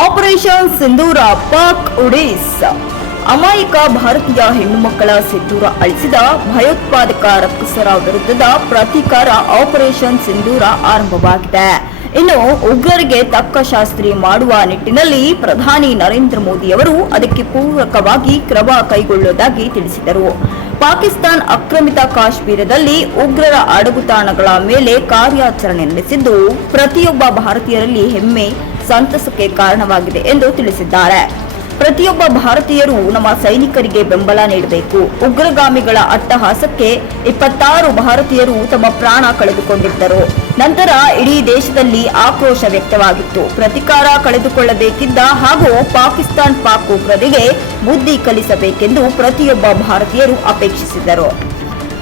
Operation ಸಿಂಧೂರ ಪಾಕ್ ಉಡೀಸ್ ಅಮಾಯಕ ಭಾರತೀಯ ಹೆಣ್ಣು ಮಕ್ಕಳ ಸಿಂಧೂರ ಅಳಿಸಿದ ಭಯೋತ್ಪಾದಕ ರಕ್ಕಸರ ವಿರುದ್ಧದ ಪ್ರತೀಕಾರ ಆಪರೇಷನ್ ಸಿಂಧೂರ ಆರಂಭವಾಗಿದೆ. ಇನ್ನು ಉಗ್ರರಿಗೆ ತಕ್ಕ ಶಾಸ್ತ್ರಿ ಮಾಡುವ ನಿಟ್ಟಿನಲ್ಲಿ ಪ್ರಧಾನಿ ನರೇಂದ್ರ ಮೋದಿ ಅವರು ಅದಕ್ಕೆ ಪೂರಕವಾಗಿ ಕ್ರಮ ಕೈಗೊಳ್ಳುವುದಾಗಿ ತಿಳಿಸಿದರು. ಪಾಕಿಸ್ತಾನ ಆಕ್ರಮಿತ ಕಾಶ್ಮೀರದಲ್ಲಿ ಉಗ್ರರ ಅಡಗುತಾಣಗಳ ಮೇಲೆ ಕಾರ್ಯಾಚರಣೆ ನಡೆಸಿದ್ದು ಪ್ರತಿಯೊಬ್ಬ ಭಾರತೀಯರಲ್ಲಿ ಹೆಮ್ಮೆ ಸಂತಸಕ್ಕೆ ಕಾರಣವಾಗಿದೆ ಎಂದು ತಿಳಿಸಿದ್ದಾರೆ. ಪ್ರತಿಯೊಬ್ಬ ಭಾರತೀಯರು ನಮ್ಮ ಸೈನಿಕರಿಗೆ ಬೆಂಬಲ ನೀಡಬೇಕು. ಉಗ್ರಗಾಮಿಗಳ ಅಟ್ಟಹಾಸಕ್ಕೆ 26 ಭಾರತೀಯರು ತಮ್ಮ ಪ್ರಾಣ ಕಳೆದುಕೊಂಡಿದ್ದರು. ನಂತರ ಇಡೀ ದೇಶದಲ್ಲಿ ಆಕ್ರೋಶ ವ್ಯಕ್ತವಾಗಿತ್ತು. ಪ್ರತೀಕಾರ ಕಳೆದುಕೊಳ್ಳಬೇಕಿದ್ದ ಹಾಗೂ ಪಾಕ್ ಉಗ್ರರಿಗೆ ಬುದ್ಧಿ ಕಲಿಸಬೇಕೆಂದು ಪ್ರತಿಯೊಬ್ಬ ಭಾರತೀಯರು ಅಪೇಕ್ಷಿಸಿದರು.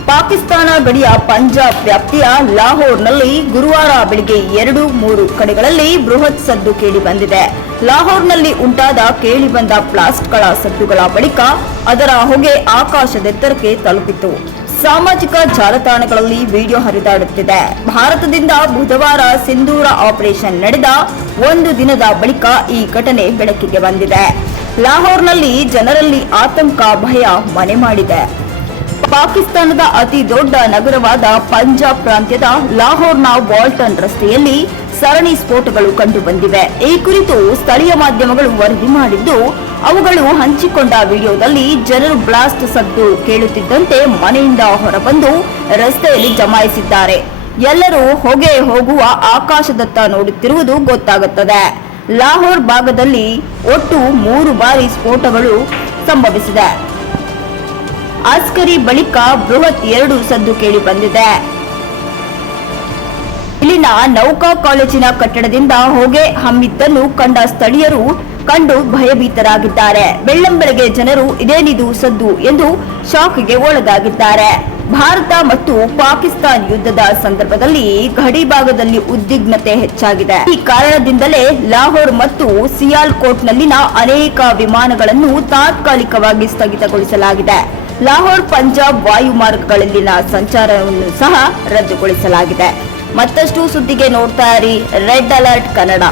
ಪಾಕಿಸ್ತಾನ ಗಡಿಯ ಪಂಜಾಬ್ ವ್ಯಾಪ್ತಿಯ ಲಾಹೋರ್ನಲ್ಲಿ ಗುರುವಾರ ಬೆಳಿಗ್ಗೆ 2-3 ಕಡೆಗಳಲ್ಲಿ ಬೃಹತ್ ಸದ್ದು ಕೇಳಿ ಬಂದಿದೆ. ಲಾಹೋರ್ನಲ್ಲಿ ಉಂಟಾದ ಕೇಳಿಬಂದ ಬ್ಲಾಸ್ಟ್ಗಳ ಸದ್ದುಗಳ ಬಳಿಕ ಅದರ ಹೊಗೆ ಆಕಾಶದೆತ್ತರಕ್ಕೆ ತಲುಪಿತು. ಸಾಮಾಜಿಕ ಜಾಲತಾಣಗಳಲ್ಲಿ ವಿಡಿಯೋ ಹರಿದಾಡುತ್ತಿದೆ. ಭಾರತದಿಂದ ಬುಧವಾರ ಸಿಂಧೂರ ಆಪರೇಷನ್ ನಡೆದ 1 ದಿನದ ಬಳಿಕ ಈ ಘಟನೆ ಬೆಳಕಿಗೆ ಬಂದಿದೆ. ಲಾಹೋರ್ನಲ್ಲಿ ಜನರಲ್ಲಿ ಆತಂಕ, ಭಯ ಮನೆ ಮಾಡಿದೆ. ಪಾಕಿಸ್ತಾನದ ಅತಿ ದೊಡ್ಡ ನಗರವಾದ ಪಂಜಾಬ್ ಪ್ರಾಂತ್ಯದ ಲಾಹೋರ್ನ ವಾಲ್ಟನ್ ರಸ್ತೆಯಲ್ಲಿ ಸರಣಿ ಸ್ಫೋಟಗಳು ಕಂಡುಬಂದಿವೆ. ಈ ಕುರಿತು ಸ್ಥಳೀಯ ಮಾಧ್ಯಮಗಳು ವರದಿ ಮಾಡಿದ್ದು, ಅವುಗಳು ಹಂಚಿಕೊಂಡ ವಿಡಿಯೋದಲ್ಲಿ ಜನರು ಬ್ಲಾಸ್ಟ್ ಸದ್ದು ಕೇಳುತ್ತಿದ್ದಂತೆ ಮನೆಯಿಂದ ಹೊರಬಂದು ರಸ್ತೆಯಲ್ಲಿ ಜಮಾಯಿಸಿದ್ದಾರೆ. ಎಲ್ಲರೂ ಹೊಗೆ ಹೋಗುವ ಆಕಾಶದತ್ತ ನೋಡುತ್ತಿರುವುದು ಗೊತ್ತಾಗುತ್ತದೆ. ಲಾಹೋರ್ ಭಾಗದಲ್ಲಿ ಒಟ್ಟು 3 ಬಾರಿ ಸ್ಫೋಟಗಳು ಸಂಭವಿಸಿದೆ. ಆಸ್ಕರಿ ಬಳಿಕ ಬೃಹತ್ 2 ಸದ್ದು ಕೇಳಿ ಬಂದಿದೆ. ಇಲ್ಲಿನ ನೌಕಾ ಕಾಲೇಜಿನ ಕಟ್ಟಡದಿಂದ ಹೊಗೆ ಹಮ್ಮಿದ್ದನ್ನು ಕಂಡ ಸ್ಥಳೀಯರು ಕಂಡು ಭಯಭೀತರಾಗಿದ್ದಾರೆ. ಬೆಳ್ಳಂಬೆಳಗ್ಗೆ ಜನರು ಇದೇನಿದು ಸದ್ದು ಎಂದು ಶಾಕ್ಗೆ ಒಳಗಾಗಿದ್ದಾರೆ. ಭಾರತ ಮತ್ತು ಪಾಕಿಸ್ತಾನ ಯುದ್ಧದ ಸಂದರ್ಭದಲ್ಲಿ ಗಡಿ ಭಾಗದಲ್ಲಿ ಉದ್ವಿಗ್ನತೆ ಹೆಚ್ಚಾಗಿದೆ. ಈ ಕಾರಣದಿಂದಲೇ ಲಾಹೋರ್ ಮತ್ತು ಸಿಯಾಲ್ಕೋಟ್ನಲ್ಲಿನ ಅನೇಕ ವಿಮಾನಗಳನ್ನು ತಾತ್ಕಾಲಿಕವಾಗಿ ಸ್ಥಗಿತಗೊಳಿಸಲಾಗಿದೆ. ಲಾಹೋರ್ ಪಂಜಾಬ್ ವಾಯು ಮಾರ್ಗಗಳಲ್ಲಿನ ಸಂಚಾರವನ್ನು ಸಹ ರದ್ದುಗೊಳಿಸಲಾಗಿದೆ. ಮತ್ತಷ್ಟು ಸುದ್ದಿಗೆ ನೋಡ್ತಾ ಇರಿ ರೆಡ್ ಅಲರ್ಟ್ ಕನ್ನಡ.